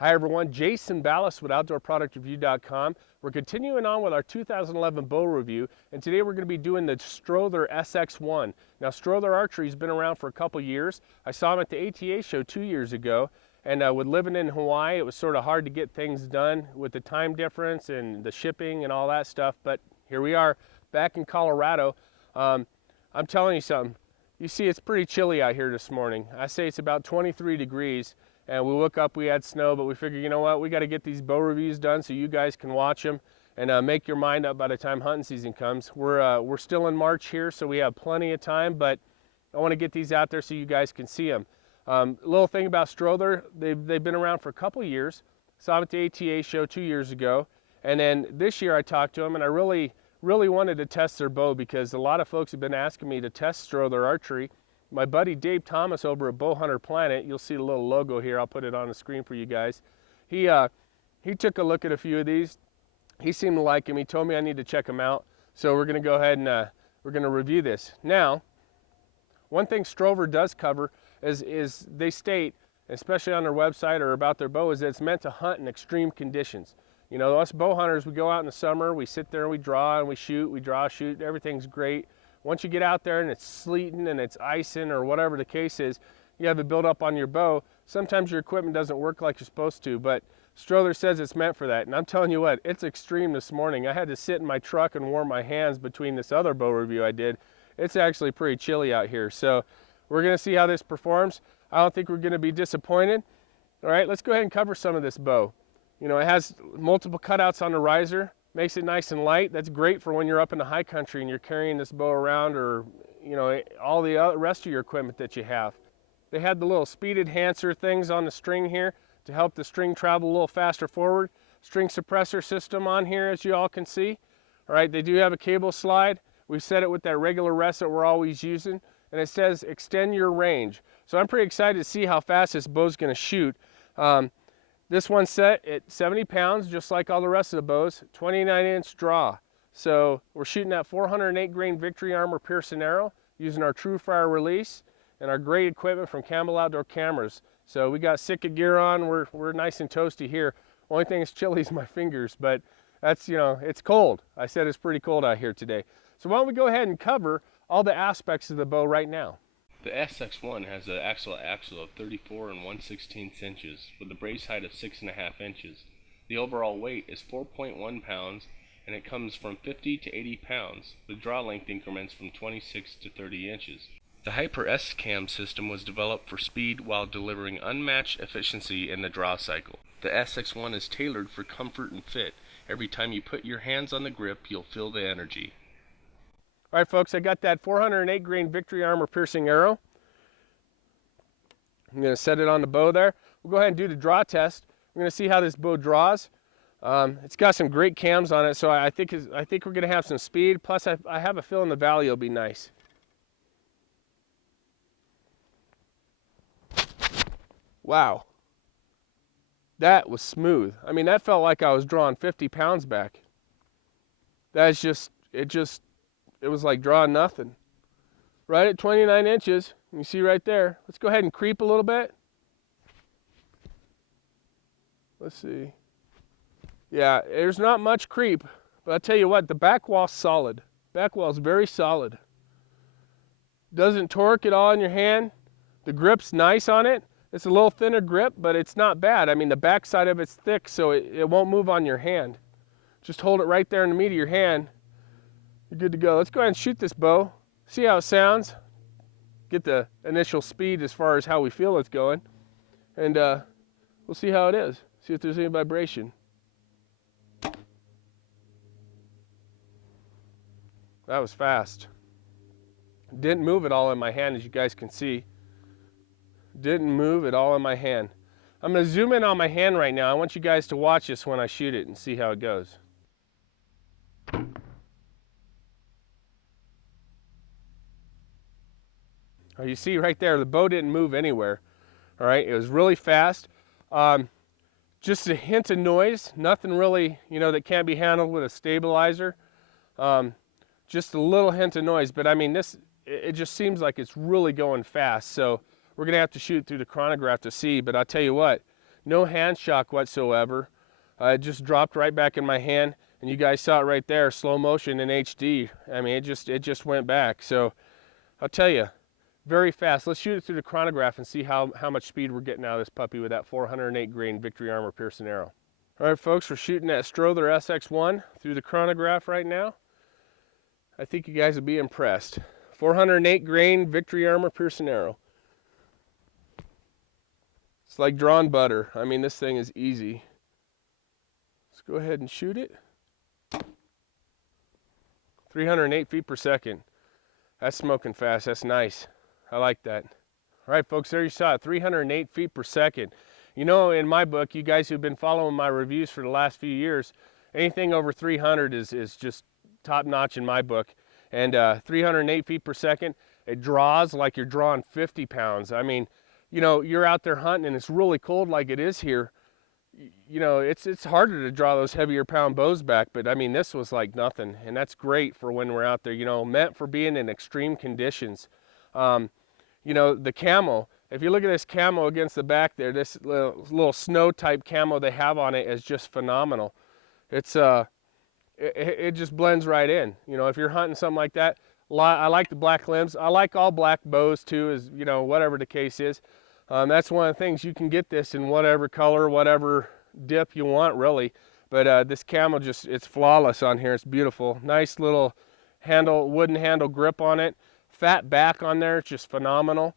Hi everyone, Jason Ballas with OutdoorProductReview.com. We're continuing on with our 2011 bow review, and today we're going to be doing the Strother SX1. Now, Strother Archery has been around for a couple years. I saw them at the ATA show 2 years ago, and with living in Hawaii, it was sort of hard to get things done with the time difference and the shipping and all that stuff, but here we are back in Colorado. I'm telling you something. You see, it's pretty chilly out here this morning. I say it's about 23 degrees. And we woke up, we had snow, but we figured, you know what, we got to get these bow reviews done so you guys can watch them and make your mind up by the time hunting season comes. We're still in March here, so we have plenty of time, but I want to get these out there so you guys can see them. Little thing about Strother, they've been around for a couple years. Saw them at the ATA show 2 years ago, and then this year I talked to them, and I really wanted to test their bow because a lot of folks have been asking me to test Strother Archery. My buddy Dave Thomas over at Bowhunter Planet, you'll see the little logo here, I'll put it on the screen for you guys. He took a look at a few of these. He seemed to like him. He told me I need to check them out. So we're gonna go ahead and we're gonna review this. Now, one thing Strother does cover is they state, especially on their website or about their bow, is that it's meant to hunt in extreme conditions. You know, us bow hunters, we go out in the summer, we sit there and we draw and we shoot, we draw, shoot, everything's great. Once you get out there and it's sleeting and it's icing or whatever the case is, you have it build up on your bow. Sometimes your equipment doesn't work like you're supposed to, but Strother says it's meant for that. And I'm telling you what, it's extreme this morning. I had to sit in my truck and warm my hands between this other bow review I did. It's actually pretty chilly out here. So we're gonna see how this performs. I don't think we're gonna be disappointed. All right, let's go ahead and cover some of this bow. You know, it has multiple cutouts on the riser. Makes it nice and light. That's great for when you're up in the high country and you're carrying this bow around, or you know, all the rest of your equipment that you have. They had the little speed enhancer things on the string here to help the string travel a little faster forward. String suppressor system on here, as you all can see. All right, they do have a cable slide. We've set it with that regular rest that we're always using, and it says extend your range. So I'm pretty excited to see how fast this bow's going to shoot. This one's set at 70 pounds, just like all the rest of the bows, 29-inch draw. So we're shooting that 408 grain Victory Armor piercing arrow using our True Fire release and our great equipment from Campbell Outdoor Cameras. So we got Sitka gear on, we're nice and toasty here. Only thing that's chilly is my fingers, but that's, you know, it's cold. I said it's pretty cold out here today. So why don't we go ahead and cover all the aspects of the bow right now. The SX1 has an axle of 34 and 1/16 inches with a brace height of 6.5 inches. The overall weight is 4.1 pounds and it comes from 50 to 80 pounds with draw length increments from 26 to 30 inches. The Hyper S-Cam system was developed for speed while delivering unmatched efficiency in the draw cycle. The SX1 is tailored for comfort and fit. Every time you put your hands on the grip, you'll feel the energy. All right, folks, I got that 408 grain Victory Armor piercing arrow. I'm going to set it on the bow there. We'll go ahead and do the draw test. We're going to see how this bow draws. It's got some great cams on it, so I think we're going to have some speed. Plus, I have a feeling the valley will be nice. Wow, that was smooth. I mean, that felt like I was drawing 50 pounds back. That's just, it was like drawing nothing. Right at 29 inches, you see right there. Let's go ahead and creep a little bit. Let's see. Yeah, there's not much creep, but I'll tell you what, the back wall's solid. Back wall's very solid. Doesn't torque at all in your hand. The grip's nice on it. It's a little thinner grip, but it's not bad. I mean, the back side of it's thick, so it won't move on your hand. Just hold it right there in the meat of your hand. You're good to go. Let's go ahead and shoot this bow. See how it sounds. Get the initial speed as far as how we feel it's going. And we'll see how it is. See if there's any vibration. That was fast. Didn't move at all in my hand, as you guys can see. Didn't move at all in my hand. I'm going to zoom in on my hand right now. I want you guys to watch this when I shoot it and see how it goes. You see right there, the bow didn't move anywhere. All right, it was really fast. Just a hint of noise, nothing really, you know, that can't be handled with a stabilizer. Just a little hint of noise, but I mean, it just seems like it's really going fast. So we're gonna have to shoot through the chronograph to see, but I'll tell you what, no hand shock whatsoever. It just dropped right back in my hand, and you guys saw it right there, slow motion in HD. I mean, it just went back. So I'll tell you, very fast. Let's shoot it through the chronograph and see how much speed we're getting out of this puppy with that 408 grain Victory Armor Piercing arrow. All right, folks, we're shooting that Strother SX1 through the chronograph right now. I think you guys will be impressed. 408 grain Victory Armor Piercing arrow. It's like drawn butter. I mean, this thing is easy. Let's go ahead and shoot it. 308 feet per second. That's smoking fast. That's nice. I like that. All right, folks, there you saw it, 308 feet per second. You know, in my book, you guys who've been following my reviews for the last few years, anything over 300 is just top notch in my book. And 308 feet per second, it draws like you're drawing 50 pounds. I mean, you know, you're out there hunting and it's really cold like it is here. You know, it's harder to draw those heavier pound bows back, but I mean, this was like nothing. And that's great for when we're out there, you know, meant for being in extreme conditions. You know, the camo, if you look at this camo against the back there, this little snow type camo they have on it is just phenomenal. It's it just blends right in. You know, if you're hunting something like that, I like the black limbs. I like all black bows too, as you know, whatever the case is. That's one of the things, you can get this in whatever color, whatever dip you want really. But this camo just, it's flawless on here. It's beautiful. Nice little handle, wooden handle grip on it. Fat back on there, it's just phenomenal.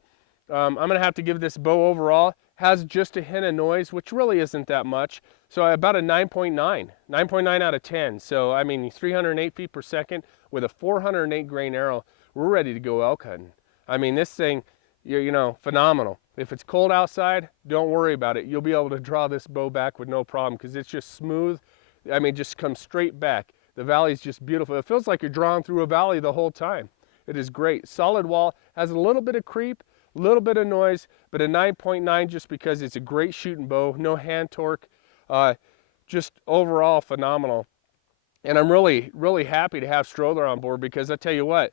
I'm gonna have to give this bow overall, has just a hint of noise, which really isn't that much. So about a 9.9 out of 10. So I mean, 308 feet per second with a 408 grain arrow, we're ready to go elk hunting. I mean, this thing, you know, phenomenal. If it's cold outside, don't worry about it. You'll be able to draw this bow back with no problem because it's just smooth. I mean, just comes straight back. The valley's just beautiful. It feels like you're drawing through a valley the whole time. It is great. Solid wall, has a little bit of creep, a little bit of noise, but a 9.9 just because it's a great shooting bow, no hand torque, just overall phenomenal. And I'm really, really happy to have Strother on board because I tell you what,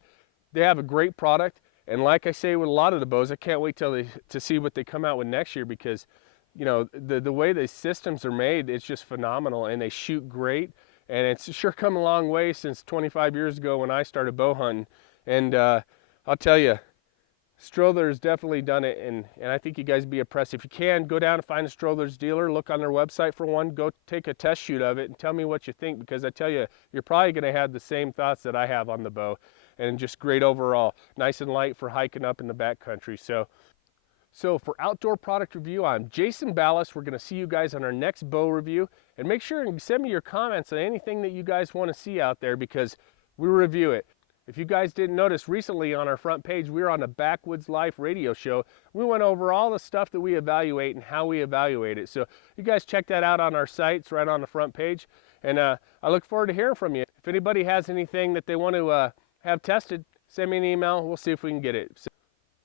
they have a great product. And like I say with a lot of the bows, I can't wait to see what they come out with next year because, you know, the way the systems are made, it's just phenomenal and they shoot great. And it's sure come a long way since 25 years ago when I started bow hunting. And I'll tell you, Strother's definitely done it, and I think you guys be impressed. If you can, go down and find a Strother's dealer, look on their website for one, go take a test shoot of it, and tell me what you think, because I tell you, you're probably going to have the same thoughts that I have on the bow, and just great overall. Nice and light for hiking up in the backcountry. So for Outdoor Product Review, I'm Jason Ballas. We're going to see you guys on our next bow review, and make sure and send me your comments on anything that you guys want to see out there, because we review it. If you guys didn't notice, recently on our front page, we were on a Backwoods Life radio show. We went over all the stuff that we evaluate and how we evaluate it. So you guys check that out on our sites, right on the front page. And I look forward to hearing from you. If anybody has anything that they want to have tested, send me an email. We'll see if we can get it. So,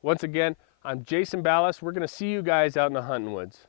once again, I'm Jason Ballas. We're going to see you guys out in the hunting woods.